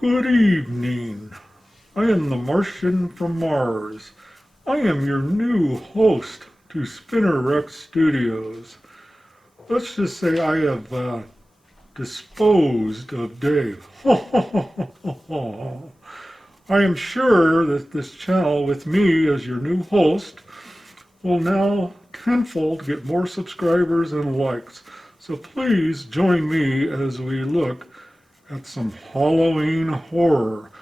Good evening. I am the Martian from Mars. I am your new host to Spinner Rex Studios. Let's just say I have disposed of Dave. I am sure that this channel, with me as your new host, will now tenfold get more subscribers and likes. So please join me as we look at some Halloween horror.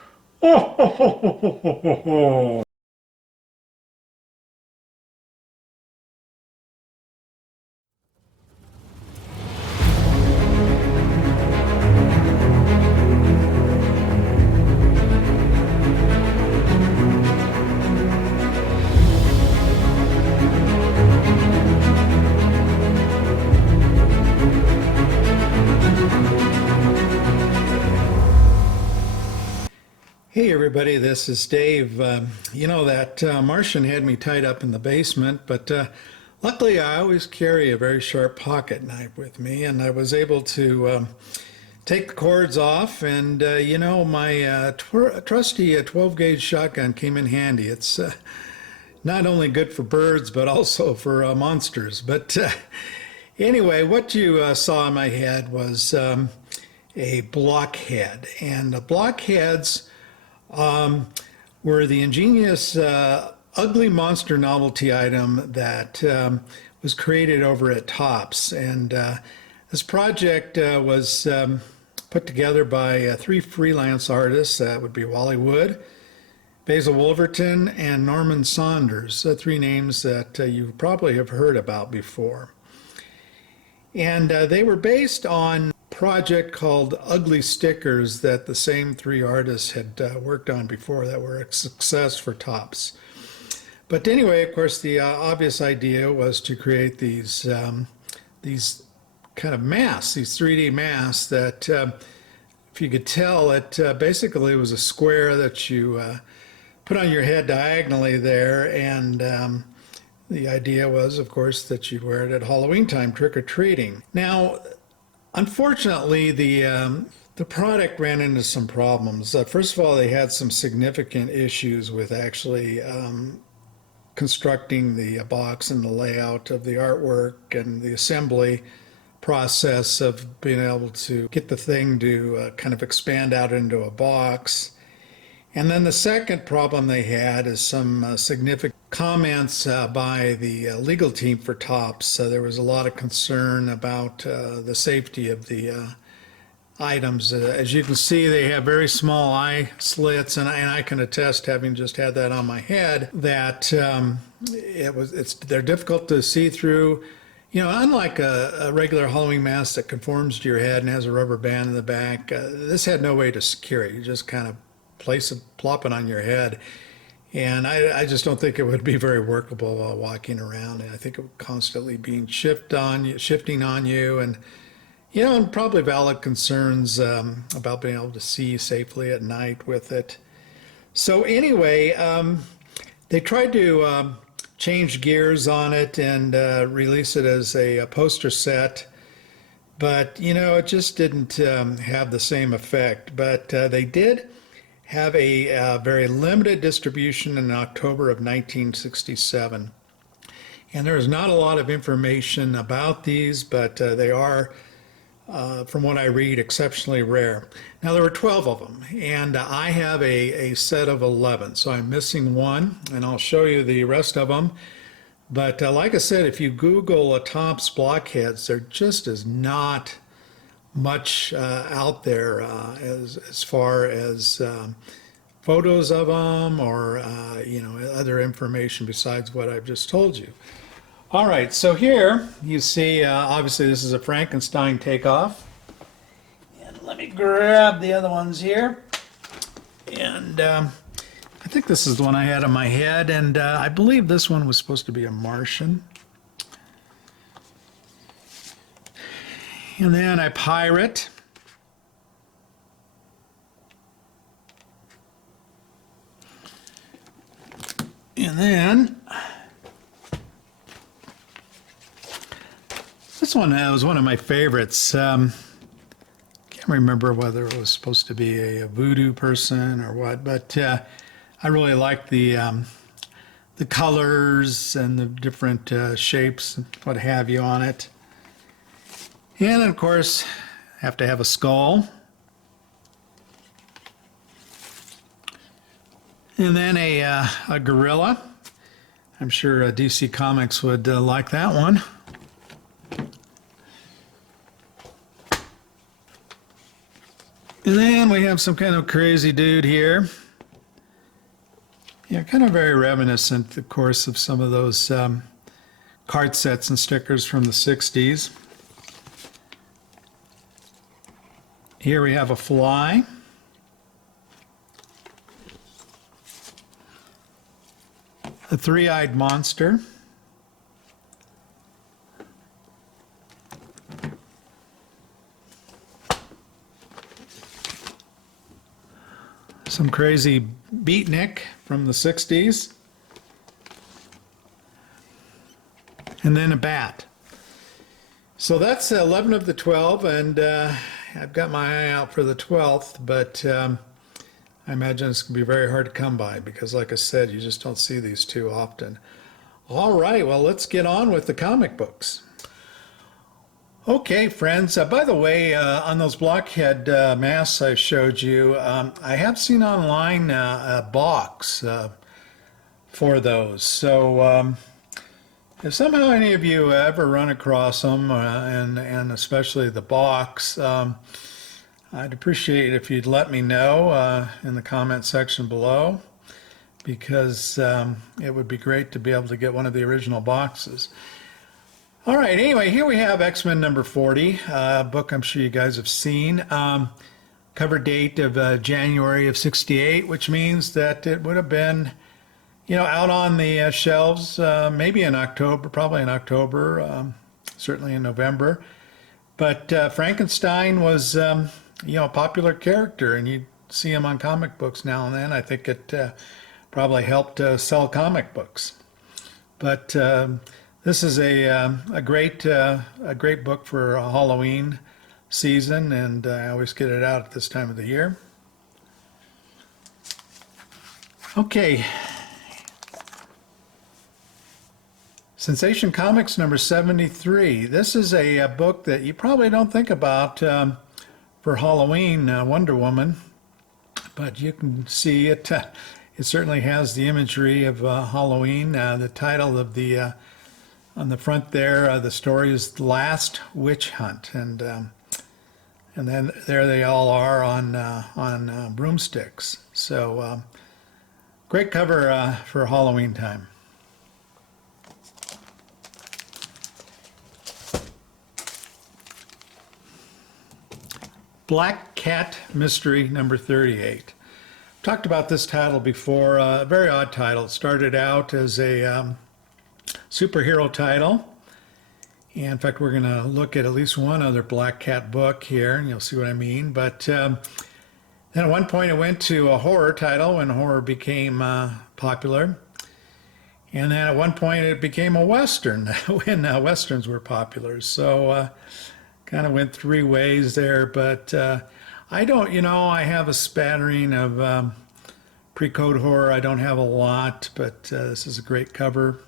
Hey everybody, this is Dave. That Martian had me tied up in the basement, but luckily I always carry a very sharp pocket knife with me, and I was able to take the cords off, and my trusty 12 gauge shotgun came in handy. It's not only good for birds, but also for monsters. But anyway, what you saw in my head was a blockhead, and the blockheads were the ingenious ugly monster novelty item that was created over at Tops. And this project was put together by three freelance artists. That would be Wally Wood, Basil Wolverton, and Norman Saunders, three names that you probably have heard about before. And they were based on project called Ugly Stickers that the same three artists had worked on before that were a success for Tops. But anyway, of course, the obvious idea was to create these kind of masks, these 3D masks that, if you could tell, it basically was a square that you put on your head diagonally there, and the idea was, of course, that you'd wear it at Halloween time, trick-or-treating. Now, unfortunately, the product ran into some problems. First of all, they had some significant issues with actually constructing the box and the layout of the artwork and the assembly process of being able to get the thing to kind of expand out into a box. And then the second problem they had is some significant comments by the legal team for Tops. There was a lot of concern about the safety of the items. As you can see, they have very small eye slits, and I can attest, having just had that on my head, that they're difficult to see through. You know, unlike a regular Halloween mask that conforms to your head and has a rubber band in the back, this had no way to secure it. You just kind of plop it on your head. And I just don't think it would be very workable while walking around. And I think it would constantly be shifting on you, and and probably valid concerns about being able to see safely at night with it. So anyway, they tried to change gears on it and release it as a poster set, but it just didn't have the same effect. But they did have a very limited distribution in October of 1967. And there is not a lot of information about these, but they are, from what I read, exceptionally rare. Now, there were 12 of them, and I have a set of 11, so I'm missing one, and I'll show you the rest of them. But like I said, if you Google Tops blockheads, there just is not much out there as far as photos of them or other information besides what I've just told you. All right, so here you see obviously this is a Frankenstein takeoff, and let me grab the other ones here, and I think this is the one I had on my head, and I believe this one was supposed to be a Martian. And then a pirate. And then this one was one of my favorites. Can't can't remember whether it was supposed to be a voodoo person or what, but I really like the colors and the different shapes and what have you on it. And of course, have to have a skull. And then a gorilla. I'm sure DC Comics would like that one. And then we have some kind of crazy dude here. Yeah, kind of very reminiscent, of course, of some of those card sets and stickers from the 60s. Here we have a fly. A three-eyed monster. Some crazy beatnik from the 60s. And then a bat. So that's 11 of the 12, and I've got my eye out for the 12th, but I imagine it's going to be very hard to come by because, like I said, you just don't see these too often. All right, well, let's get on with the comic books. Okay, friends, by the way, on those blockhead masks I showed you, I have seen online a box for those. So if somehow any of you ever run across them, and especially the box, I'd appreciate it if you'd let me know in the comment section below, because it would be great to be able to get one of the original boxes. All right, anyway, here we have X-Men number 40, a book I'm sure you guys have seen. Cover date of January of '68, which means that it would have been, out on the shelves maybe in October, probably in October, certainly in November. But Frankenstein was, a popular character, and you'd see him on comic books now and then. I think it probably helped sell comic books. But this is a great book for a Halloween season, and I always get it out at this time of the year. Okay. Sensation Comics number 73. This is a book that you probably don't think about for Halloween, Wonder Woman, but you can see it. It certainly has the imagery of Halloween. The title of the on the front there, the story is "Last Witch Hunt," and then there they all are on broomsticks. So great cover for Halloween time. Black Cat Mystery number 38. Talked about this title before. A very odd title. It started out as a superhero title. And in fact, we're going to look at least one other Black Cat book here, and you'll see what I mean. But then at one point it went to a horror title when horror became popular. And then at one point it became a Western when Westerns were popular. So kind of went three ways there. But I don't, I have a spattering of pre-code horror. I don't have a lot, but this is a great cover.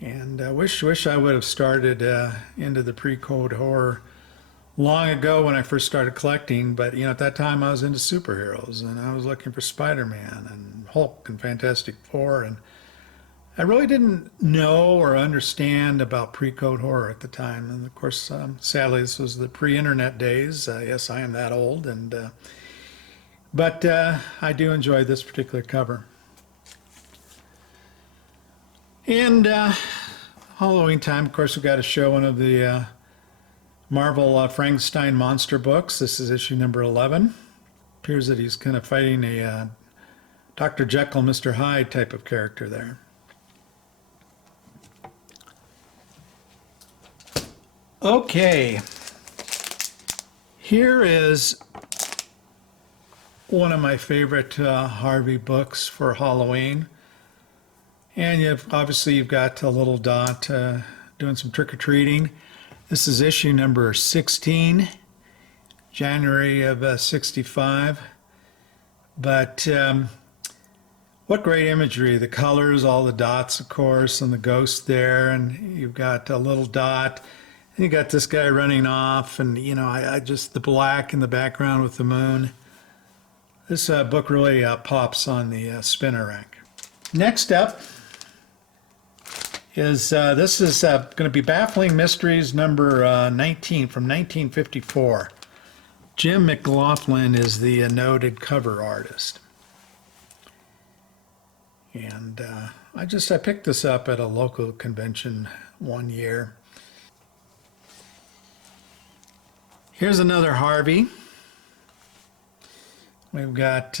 And I wish I would have started into the pre-code horror long ago when I first started collecting. But at that time I was into superheroes, and I was looking for Spider-Man and Hulk and Fantastic Four, and I really didn't know or understand about pre-code horror at the time. And of course, sadly, this was the pre-internet days. Yes, I am that old, and but I do enjoy this particular cover. And Halloween time, of course, we've got to show one of the Marvel Frankenstein monster books. This is issue number 11. Appears that he's kind of fighting a Dr. Jekyll, Mr. Hyde type of character there. Okay, here is one of my favorite Harvey books for Halloween. And you've got a little Dot doing some trick-or-treating. This is issue number 16. January of 65. But what great imagery, the colors, all the dots, of course, and the ghost there, and you've got a little dot, and you got this guy running off, and I just, the black in the background with the moon. This book really pops on the spinner rack. Next up is, this is going to be Baffling Mysteries number 19 from 1954. Jim McLaughlin is the noted cover artist. And I picked this up at a local convention one year. Here's another Harvey. We've got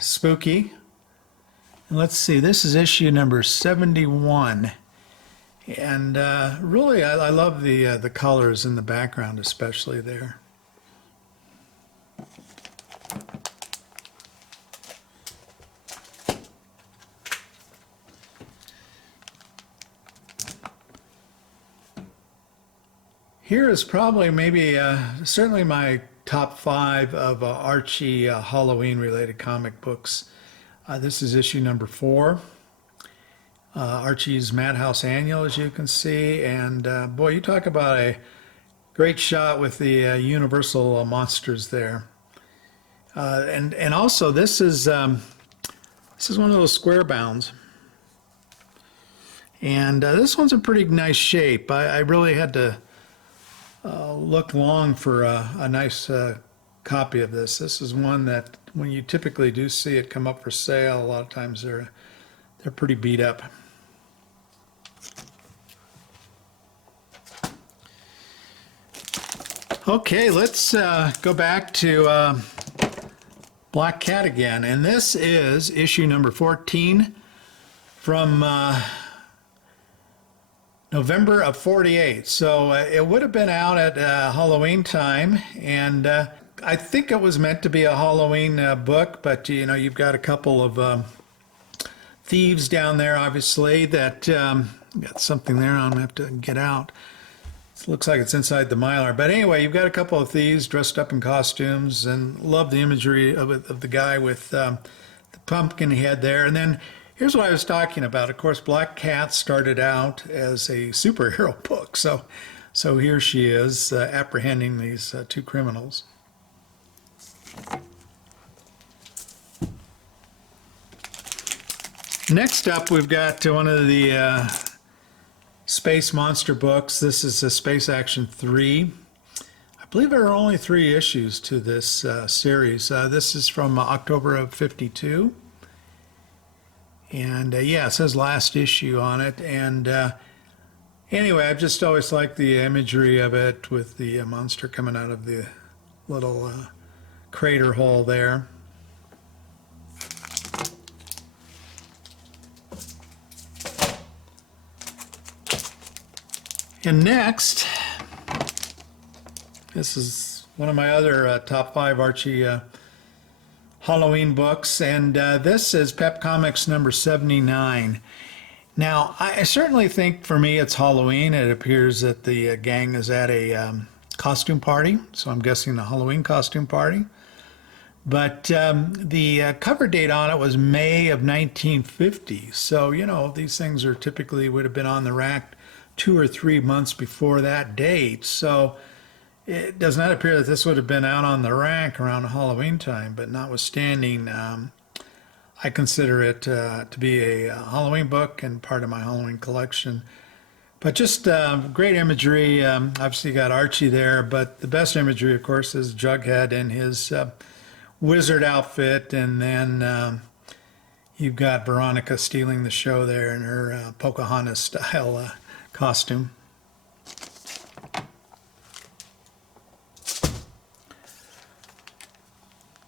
Spooky. And let's see, this is issue number 71. And really, I love the colors in the background, especially there. Here is probably certainly my top 5 of Archie Halloween-related comic books. This is issue number 4. Archie's Madhouse Annual, as you can see. And boy, you talk about a great shot with the Universal monsters there. And also, this is one of those square bounds. And this one's in pretty nice shape. I really had to look long for a nice copy of this. This is one that when you typically do see it come up for sale, a lot of times they're pretty beat up. Okay, let's go back to Black Cat again, and this is issue number 14 from November of 48. So it would have been out at Halloween time, and I think it was meant to be a Halloween book, but you've got a couple of thieves down there, obviously, that got something there I'm gonna have to get out. It looks like it's inside the Mylar, but anyway, you've got a couple of thieves dressed up in costumes, and love the imagery of the guy with the pumpkin head there. And then here's what I was talking about. Of course, Black Cat started out as a superhero book, so here she is apprehending these 2 criminals. Next up, we've got one of the Space Monster books. This is a Space Action 3. I believe there are only 3 issues to this series. This is from October of 52. And yeah, it says last issue on it. And anyway, I've just always liked the imagery of it with the monster coming out of the little crater hole there. And next, this is one of my other top 5 Archie Halloween books, and this is Pep Comics number 79. Now, I certainly think for me it's Halloween. It appears that the gang is at a costume party, so I'm guessing a Halloween costume party. But the cover date on it was May of 1950, so these things are typically would have been on the rack 2 or 3 months before that date. So it does not appear that this would have been out on the rack around Halloween time, but notwithstanding, I consider it to be a Halloween book and part of my Halloween collection. But just great imagery. Obviously, you got Archie there, but the best imagery, of course, is Jughead in his wizard outfit, and then you've got Veronica stealing the show there in her Pocahontas-style costume.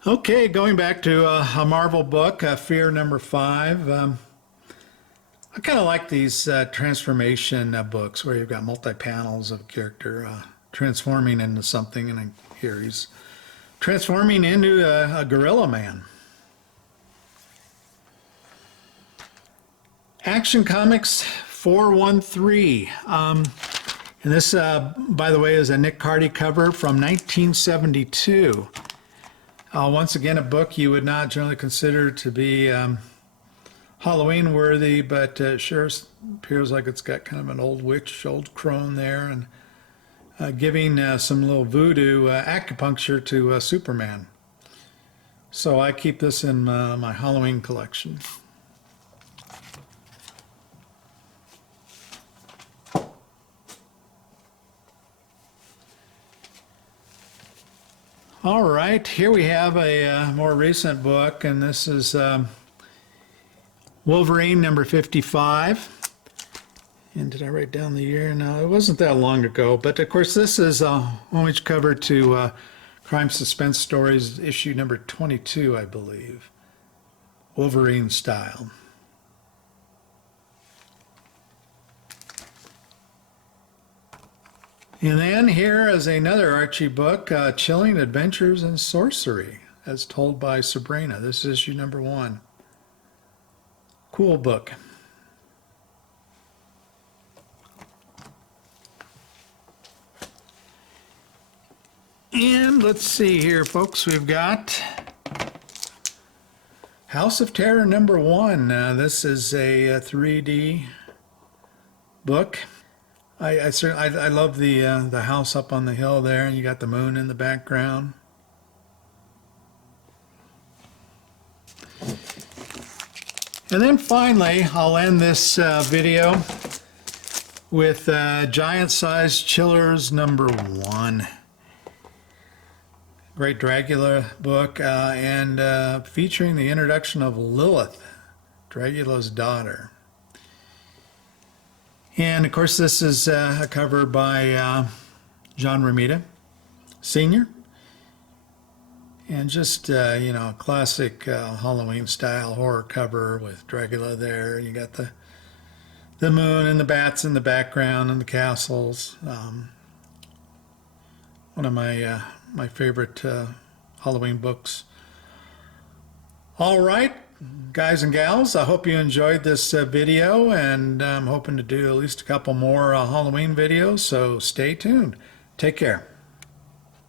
Okay, going back to a Marvel book, Fear number 5. I kind of like these transformation books where you've got multi-panels of a character transforming into something, and here he's transforming into a gorilla man. Action Comics 413. And this, by the way, is a Nick Carty cover from 1972. Once again, a book you would not generally consider to be Halloween worthy, but it sure appears like it's got kind of an old witch, old crone there, and giving some little voodoo acupuncture to Superman. So I keep this in my Halloween collection. All right, here we have a more recent book, and this is Wolverine number 55. And did I write down the year? No, it wasn't that long ago. But of course, this is a homage cover to Crime Suspense Stories, issue number 22, I believe. Wolverine style. And then here is another Archie book, Chilling Adventures in Sorcery, as told by Sabrina. This is issue number 1. Cool book. And let's see here, folks. We've got House of Terror number 1. This is a 3D book. I certainly I love the house up on the hill there, and you got the moon in the background. And then finally, I'll end this video with Giant Size Chillers number 1. Great Dracula book, and featuring the introduction of Lilith, Dracula's daughter. And of course, this is a cover by John Romita Sr. And just, you know, classic Halloween style horror cover with Dracula there. You got the moon and the bats in the background and the castles. One of my favorite Halloween books. All right, guys and gals, I hope you enjoyed this video, and I'm hoping to do at least a couple more Halloween videos, so stay tuned. Take care.